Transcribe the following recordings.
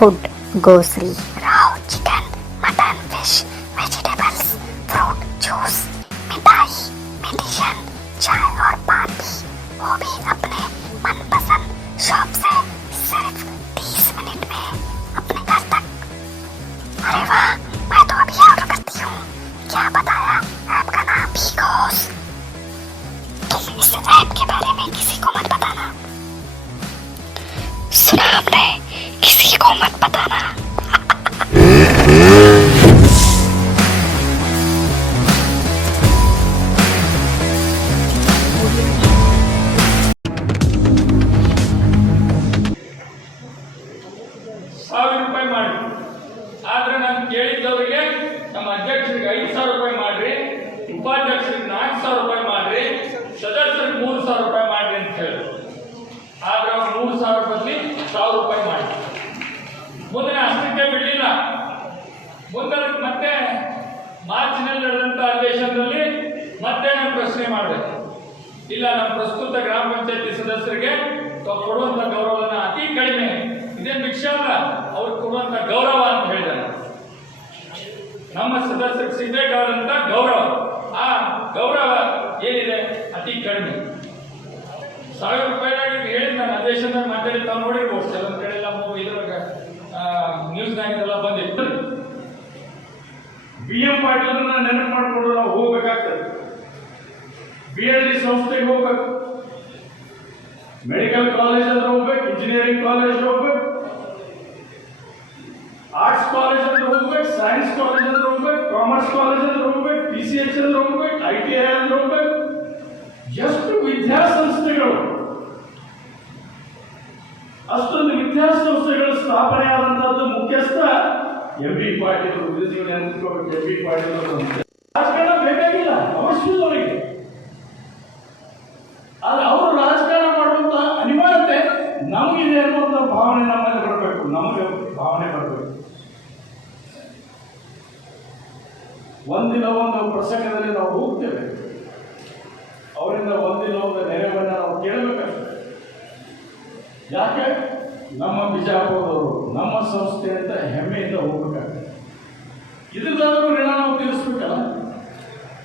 Food, grocery, raw chicken, mutton, fish, vegetables, fruit, juice, मिठाई, medicine, चाय और पानी, वो भी अपने मनपसंद शॉप से सिर्फ 30 मिनट में अपने घर तक। अरे वाह, मैं तो अभी ऑर्डर करती हूँ। क्या बताया ऐप का नाम? बिगोस। तुम इस ऐप के बारे में किसी को मत बताना, सुना हमने? किसी को मत बताना। ₹1,000 ಮಾಡಿ, ಆದ್ರೆ ನಾನು ಕೇಳಿದ್ದವರಿಗೆ ನಮ್ಮ ಅಧ್ಯಕ್ಷರಿಗೆ ₹5,000 ಮಾಡ್ರಿ, ಉಪಾಧ್ಯಕ್ಷರಿಗೆ ₹4,000 ಮಾಡ್ರಿ, ಸದಸ್ಯರಿಗೆ ₹3,000 ಮಾಡ್ರಿ ಅಂತ ಹೇಳಿ. ಆದ್ರೆ ಅವ್ರು ₹3,000 ಬದಲಿ ₹1,000 ಮಾಡಿ. ಮುಂದೆ ಅಷ್ಟಕ್ಕೆ ಬಿಡಲಿಲ್ಲ. ಮುಂದೆ ಮತ್ತೆ ಮಾರ್ಚ್ನಲ್ಲಿ ನಡೆದಂತ ಅಧಿವೇಶನದಲ್ಲಿ ಮತ್ತೆ ನಾನು ಪ್ರಶ್ನೆ ಮಾಡಿದೆ. ಇಲ್ಲ, ನಮ್ಮ ಪ್ರಸ್ತುತ ಗ್ರಾಮ ಪಂಚಾಯತಿ ಸದಸ್ಯರಿಗೆ ಕೊಡುವಂತ ಗೌರವನ ಅತಿ ಕಡಿಮೆ, ಇದೇನು ಭಿಕ್ಷೆ ಅಲ್ಲ, ಅವ್ರಿಗೆ ಕೊಡುವಂತ ಗೌರವ ಅಂತ ಹೇಳಿದ್ದಾರೆ. ನಮ್ಮ ಸದಸ್ಯರಿಗೆ ಸಿಗಬೇಕಾದಂತ ಗೌರವ, ಆ ಗೌರವ ಏನಿದೆ ಅತಿ ಕಡಿಮೆ. ₹1,000 ಹೇಳಿದ್ ನಾನು ಅಧಿವೇಶನದಾಗ ಮಾತಾಡಿ ತಾವು ನೋಡಿರ್ಬೋದು. ಕೆಲವೊಂದು ಕಡೆ ಎಲ್ಲ ಇದ್ರಾಗ ನ್ಯೂಸ್ನಾಗೆಲ್ಲ ಬಂದಿತ್ತು. BM ಪಾಟೀಲ್ ನೆನಪು ಮಾಡಿಕೊಂಡು ನಾವು ಹೋಗ್ಬೇಕಾಗ್ತದೆ. BLD ಸಂಸ್ಥೆಗೆ ಹೋಗ್ಬೇಕು, ಮೆಡಿಕಲ್ ಕಾಲೇಜ್ ಅಂದ್ರೆ ಹೋಗ್ಬೇಕು, ಇಂಜಿನಿಯರಿಂಗ್ ಕಾಲೇಜ್ ಹೋಗ್ಬೇಕು, ಆರ್ಟ್ಸ್ ಕಾಲೇಜ್ ಅಂದ್ರೆ ಹೋಗ್ಬೇಕು, ಸೈನ್ಸ್ ಕಾಲೇಜ್ ಅಂದ್ರೆ ಹೋಗ್ಬೇಕು, ಕಾಮರ್ಸ್ ಕಾಲೇಜ್ ಅಂದ್ರೆ ಹೋಗ್ಬೇಕು, PCH ಅಂದ್ರೆ ಹೋಗ್ಬೇಕು, ITI ಅಂದ್ರೆ ಹೋಗ್ಬೇಕು. ಎಷ್ಟು ವಿದ್ಯಾಸಂಸ್ಥೆಗಳು, ಅಷ್ಟೊಂದು ವಿದ್ಯಾಸಂಸ್ಥೆಗಳು ಸ್ಥಾಪನೆ ಆದಂತಹದ್ದು ಮುಖ್ಯಸ್ಥ MB ಪಾಟೀಲ್. MB ಪಾಟೀಲ್ ರಾಜಕಾರಣ ಬೇಕಾಗಿಲ್ಲ, ಅವಶ್ಯವಿಲ್ಲ ಅವರಿಗೆ. ಆದ್ರೆ ಅವರು ರಾಜಕಾರಣ ಮಾಡುವಂತ ಅನಿವಾರ್ಯತೆ ನಮಗಿದೆ ಅನ್ನುವಂಥ ಭಾವನೆ ನಮ್ಮಲ್ಲಿ ಬರಬೇಕು, ನಮಗೆ ಭಾವನೆ ಬರಬೇಕು. ಒಂದಿನ ಒಂದು ಪ್ರಸಂಗದಲ್ಲಿ ನಾವು ಹೋಗ್ತೇವೆ, ಅವರಿಂದ ಒಂದಿನ ಒಂದು ನೆರವನ್ನು ನಾವು ಕೇಳಬೇಕಾಗ್ತದೆ. ಯಾಕೆ? ನಮ್ಮ ಬಿಜಾಪುರದವರು, ನಮ್ಮ ಸಂಸ್ಥೆ ಅಂತ ಹೆಮ್ಮೆಯಿಂದ ಹೋಗ್ಬೇಕಾಗ್ತದೆ. ಇದ್ರದಾದ್ರೂ ಋಣ ನಾವು ತೀರಿಸ್ಬೇಕಲ್ಲ.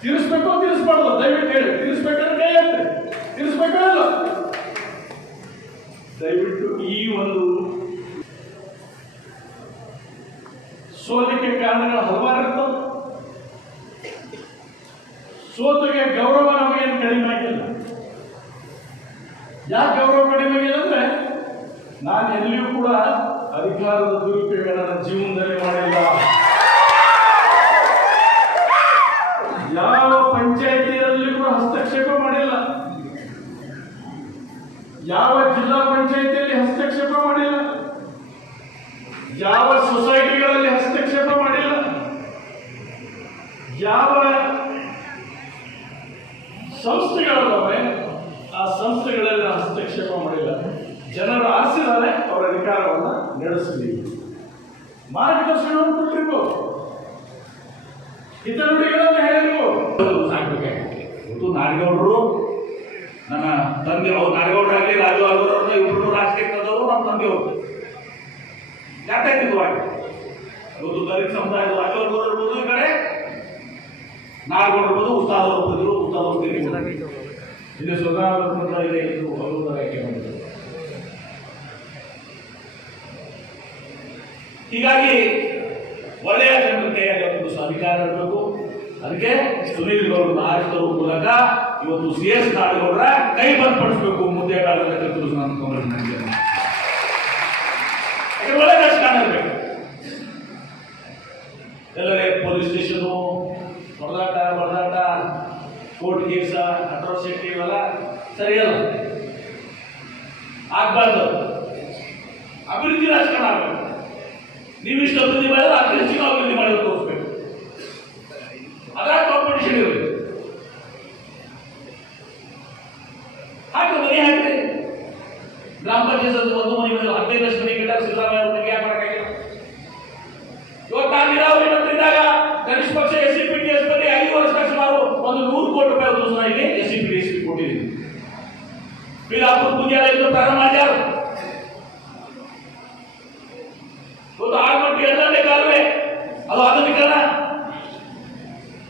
ತೀರಿಸ್ಬೇಕು, ತೀರಿಸ್ಬಾರ್ದು? ದಯವಿಟ್ಟು ಹೇಳಿ, ತೀರಿಸ್ಬೇಕಂದ್ರೆ ಕೈ ಹಾಕ್ತದೆ, ತೀರಿಸ್ಬೇಕಲ್ಲ? ದಯವಿಟ್ಟು ಈ ಒಂದು ಸೋಲಿಗೆ ಕಾರಣಗಳು ಹಲವಾರು ಇರ್ತವೆ. ಸೋತಿಗೆ ಗೌರವ ನಮಗೇನು ಕಡಿಮೆ ಆಗಿಲ್ಲ. ಯಾಕೆ ಗೌರವ ಕಡಿಮೆ ಆಗಿಲ್ಲ ಅಂದ್ರೆ, ನಾನು ಎಲ್ಲಿಯೂ ಕೂಡ ಅಧಿಕಾರದ ದುರುಪಯೋಗ ನನ್ನ ಜೀವನದಲ್ಲಿ ಮಾಡಿಲ್ಲ. ಯಾವ ಪಂಚಾಯಿತಿಯಲ್ಲಿ ಕೂಡ ಹಸ್ತಕ್ಷೇಪ ಮಾಡಿಲ್ಲ, ಯಾವ ಜಿಲ್ಲಾ ಪಂಚಾಯಿತಿಯಲ್ಲಿ ಹಸ್ತಕ್ಷೇಪ ಮಾಡಿಲ್ಲ, ಯಾವ ಸೊಸೈಟಿಗಳಲ್ಲಿ ಹಸ್ತಕ್ಷೇಪ ಮಾಡಿಲ್ಲ, ಯಾವ ಸಂಸ್ಥೆಗಳಿದ್ದಾವೆ ಆ ಸಂಸ್ಥೆಗಳೆಲ್ಲ ಹಸ್ತಕ್ಷೇಪ ಮಾಡಿಲ್ಲ. ಜನರು ಆರಿಸಿದರೆ ಅವರ ಅಧಿಕಾರವನ್ನು ನಡೆಸಲಿ, ಮಾರ್ಗದರ್ಶನವನ್ನು ಕೊಟ್ಟಿರ್ಬೋದು, ಹಿತನುಡಿಗಳನ್ನು ಹೇಳಿರ್ಬೋದು. ಸಾಕಬೇಕಾಗಿತ್ತು. ನಾಡಗೌಡರು ನನ್ನ ತಂದೆ, ಅವ್ರು ನಾಡಗೌಡರಾಗಲಿ ರಾಜು ಆಗೋರವ್ರನ್ನ ಇಬ್ಬರು ರಾಜಕೀಯ ತಂದವರು ನಮ್ಮ ತಂದೆಯವರು ಯಾತಾಯ್ತಿದ್ವಾಗಿ. ಇವತ್ತು ದಲಿತ ಸಮುದಾಯದ ರಾಜು ಆಗೋರು ಇರ್ಬೋದು, ಈ ಕಡೆ ನಾಡಗೌಡರು ಇರ್ಬೋದು, ಉಸ್ತಾದವರು ಇದ್ರು, ಉಸ್ತಾದವರು ತಿರುಗಿ ಇಲ್ಲಿ ಸ್ವತಂತ್ರ ಇದೆ, ಇದು ಅವರು ಆಯ್ಕೆ ಮಾಡಿದ್ರು. ಹೀಗಾಗಿ ಒಳ್ಳೆಯ ಜನರ ಕೈಯಲ್ಲಿ ಒಂದು ಅಧಿಕಾರ ಇರಬೇಕು. ಅದಕ್ಕೆ ಸುನೀಲ್ ಗೌಡ್ರ ಆರಿಸಿದವ್ರ ಮೂಲಕ ಇವತ್ತು CS ನಾಡಗೌಡರ ಕೈ ಬಲಪಡಿಸಬೇಕು ಮುಂದೆ ಕಾಲದಲ್ಲಿ ಕಲ್ಪಿಸು ನಾನು ನನಗೆ ಒಳ್ಳೆ ರಾಜಕಾರಣ ಇರಬೇಕು. ಎಲ್ಲರೇ ಪೊಲೀಸ್ ಸ್ಟೇಷನು ಹೊಡೆದಾಟ, ಕೋರ್ಟ್ ಕೇಸ, ಅಟ್ರಾಸಿಟಿ ಇವೆಲ್ಲ ಸರಿಯಲ್ಲ, ಆಗ್ಬಾರ್ದು. ಅಭಿವೃದ್ಧಿ ರಾಜಕಾರಣ ಆಗಬೇಕು. ನೀವಿಷ್ಟು ಅಭಿವೃದ್ಧಿ ಮಾಡಿದ್ರೆ ಅತಿ ಹೆಚ್ಚಿನ ಅಭಿವೃದ್ಧಿ ಮಾಡೋದು ತೋರಿಸ್ಬೇಕು. ಅದರ ಕಾಂಪಿಟೇಷನ್ ಇರಬೇಕು. ಹಾಕಿ ಮನೆ ಹಾಕ್ರಿ. ಗ್ರಾಮ ಪಂಚಾಯತ್ ಒಂದು ಮನೆ 15 ಲಕ್ಷ ಮನೆ ಗಿಡ ಸಿದ್ದರಾಮಯ್ಯ ಅವ್ರಿಗೆ ಯಾಕೆ ಮಾಡೋಕ್ಕಾಗಿಲ್ಲ? ಇವತ್ತು ಆ ನೀರಾವರಿ ಮಂತ್ರಿದಾಗ ಕನಿಷ್ಠ ಪಕ್ಷ SCPTS ಬಗ್ಗೆ 5 ವರ್ಷ ಸುಮಾರು ಒಂದು ₹100 ಕೋಟಿ ಇಲ್ಲಿ SCPTS ಕೊಟ್ಟಿದ್ದೀವಿ. ಬಿಲಾಪುರ ಪೂಜಾಲಯದಿಂದ ಪ್ರಾರಂಭ ಮಾಡ್ಯಾರ. ಅಲ್ವೇ? ಅದು ಆಧುನೀಕರಣ.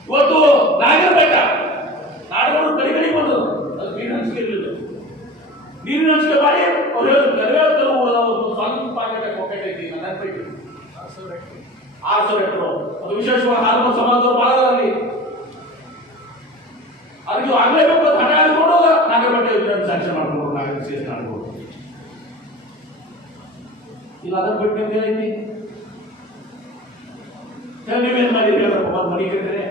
ಇವತ್ತು ನಾಗರ ಬೆಟ್ಟ ನಾಡುಗಳು ಕಡಿಗಡಿ ಬಂದು ಅದು ನೀರಿನ ಹಂಚಿಕೆ ಇರಲಿಲ್ಲ. ನೀರಿನ ಹಂಚಿಕೆ ಮಾಡಿ ಅವ್ರು ಸ್ವಲ್ಪ ಕೊಟ್ಟೈತಿ ನನ್ನ ಪೈಕಿ 6,000 ಎಕರೆ. ಅದು ವಿಶೇಷವಾಗಿ ಹಾರ್ಮೋನ್ ಸಮಾಜದವ್ರು ಭಾಳ ಅಲ್ಲಿ ಅದಕ್ಕೆ ಆಗ್ಲೇಬೇಕು ಹಣ ಹಾಕೊಂಡು ನಾಗರಬೆಟ್ಟ ಯೋಜನೆ ಸ್ಯಾಂಕ್ಷನ್ ಮಾಡ್ಕೊಂಡು ನಾಗರ ಸೇಸ್ ಮಾಡ್ಬೋದು. ಇಲ್ಲ ಅದನ್ನ ಬಿಟ್ಟು ನಿಮ್ದು ಏನೈತಿ? ನೀವೇನು ಮಾಡಿದ್ರಿ ಮನೆ ಕಟ್ಟಿದ್ರೆ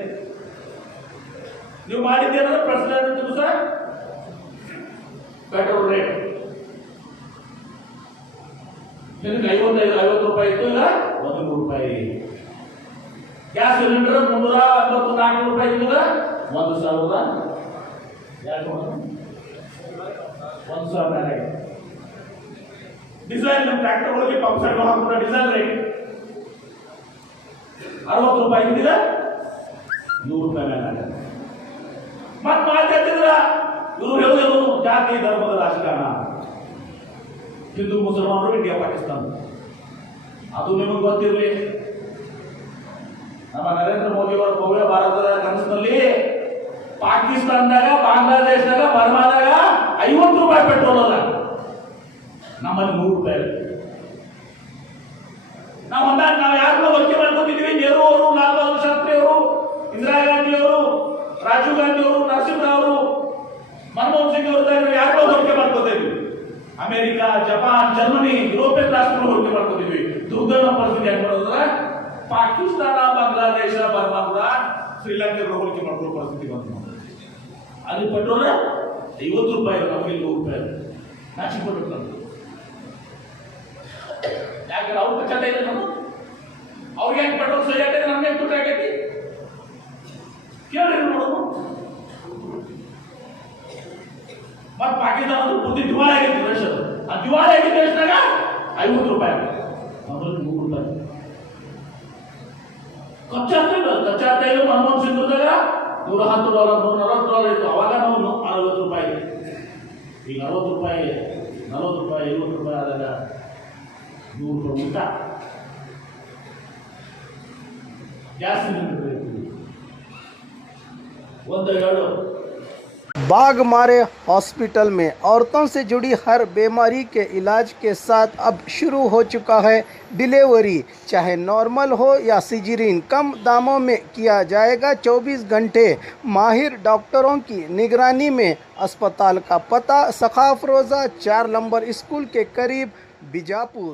ನೀವು ಮಾಡಿದ್ದೇನಂದ್ರೆ ಪ್ರಶ್ನೆ ಸರ್ ಪೆಟ್ರೋಲ್ ರೇಟ್ ನಿನಗೆ 50 ರೂಪಾಯಿ ಇತ್ತು, ಈಗ 100 ರೂಪಾಯಿ. ಗ್ಯಾಸ್ ಸಿಲಿಂಡರ್ 394 ರೂಪಾಯಿ ಇದ್ದದ 1,000 ಮೇಲೆ. ಡೀಸೆಲ್ ನಮ್ಮ ಟ್ರ್ಯಾಕ್ಟರ್ ಒಳಗೆ ಪಂಪ್ ಸೆಟ್ ಹಾಕಿದ್ರೆ ಡೀಸೆಲ್ ರೇಟ್ 60 ರೂಪಾಯಿ ಇದ್ದಿದ 100 ರೂಪಾಯಿ ಮೇಲೆ. ಮತ್ತೆ ಮಾತಾಡ್ತಿದ್ರ ಇವರು ಹೇಳೋದು ಜಾತಿ ಧರ್ಮದ ರಾಜಕಾರಣ, ಹಿಂದೂ ಮುಸಲ್ಮಾನರು ಇಂಡಿಯಾ ಪಾಕಿಸ್ತಾನ. ಅದು ನಿಮಗೆ ಗೊತ್ತಿರಲಿ. ನಮ್ಮ ನರೇಂದ್ರ ಮೋದಿ ಅವರ ಭವ್ಯ ಭಾರತದ ಕನಸಿನಲ್ಲಿ ಪಾಕಿಸ್ತಾನದಾಗ, ಬಾಂಗ್ಲಾದೇಶದಾಗ, ಬರ್ಮಾದಾಗ 50 ರೂಪಾಯಿ ಪೆಟ್ರೋಲ್ ಅಲ್ಲ, ನಮ್ಮಲ್ಲಿ 100 ರೂಪಾಯಿ. ನಾವು ಯಾರನ್ನ ವರ್ಕೆ ಮಾಡ್ಕೊತಿದ್ವಿ? ನೆಹರು ಅವರು, ಲಾಲ್ ಬಹದ್ದೂರ್ ಶಾಸ್ತ್ರಿ ಅವರು, ಇಂದಿರಾ ಗಾಂಧಿ ಅವರು, ರಾಜೀವ್ ಗಾಂಧಿ ಅವರು, ನರಸಿಂಹರಾವ್ ಅವರು, ಮನಮೋಹನ್ ಸಿಂಗ್ ಅವರು ಯಾರನ್ನೋ ಹೋಲಿಕೆ ಮಾಡ್ಕೋತಾ ಇದ್ವಿ. ಅಮೆರಿಕ, ಜಪಾನ್, ಜರ್ಮನಿ, ಯುರೋಪಿಯನ್ ರಾಷ್ಟ್ರಗಳು ಹೋಲಿಕೆ ಮಾಡ್ಕೋತಿದ್ವಿ. ದುರ್ದೈವ ಪರಿಸ್ಥಿತಿ ಹೆಂಗ್ ಮಾಡೋದ್ರ ಪಾಕಿಸ್ತಾನ, ಬಾಂಗ್ಲಾದೇಶ, ಬರ್ಮಾದ, ಶ್ರೀಲಂಕಾ ಹೋಲಿಕೆ ಮಾಡ್ಕೊಳ್ಳೋ ಪರಿಸ್ಥಿತಿ ಬಂತು. ಅಲ್ಲಿ ಪೆಟ್ರೋಲ್ 50 ರೂಪಾಯಿ, ನಮಗೆ 100 ರೂಪಾಯಿ. ನಾಚಿಕೊಟ್ಟು ಯಾಕಂದ್ರೆ ಅವ್ರು ಕಚ್ಚಾ ಇಲ್ಲ. ನಾವು ಅವ್ರಿಗೆ ಹೆಂಗ್ ಪೆಟ್ರೋಲ್ ಸರಿ ಆಗೈತೆ, ನಮ್ಗೆ ಹೆಂಗ್ ತುಟ್ಟಿ ಆಗೈತಿ ಕೇಳಿ ನೋಡೋದು. ಮತ್ತೆ ಪಾಕಿಸ್ತಾನ ಪೂರ್ತಿ ದಿವಾಳಿ ಆಗೈತಿ ದೇಶ. ಆ ದಿವಾಳಿ ಆಗಿದ್ದ ದೇಶದಾಗ 50 ರೂಪಾಯಿ, ನಮ್ಮಲ್ಲಿ 100 ರೂಪಾಯಿ. ಕಚ್ಚಾ ತೈಲ ಮನಮೋಹನ್ ಸಿಂಗ್ ಇದ್ದಾಗ $110, $140 ಇತ್ತು. ಅವಾಗ ನಾವು 40 ರೂಪಾಯಿ. ಈಗ 40 ರೂಪಾಯಿ, 40 ರೂಪಾಯಿ, 50 ರೂಪಾಯಿ ಆದಾಗ 100 ರೂಪಾಯಿ ಊಟ. ಗ್ಯಾಸ್ ಸಿಲಿಂಡರ್ ಒಂದು बाघ मारे हॉस्पिटल में औरतों से जुड़ी हर बीमारी के इलाज के साथ अब शुरू हो चुका है डिलीवरी, चाहे नॉर्मल हो या सिजरीन, कम दामों में किया जाएगा 24 घंटे माहिर डॉक्टरों की निगरानी में। अस्पताल का पता सखाफ रोज़ा 4 नंबर स्कूल के करीब बीजापुर।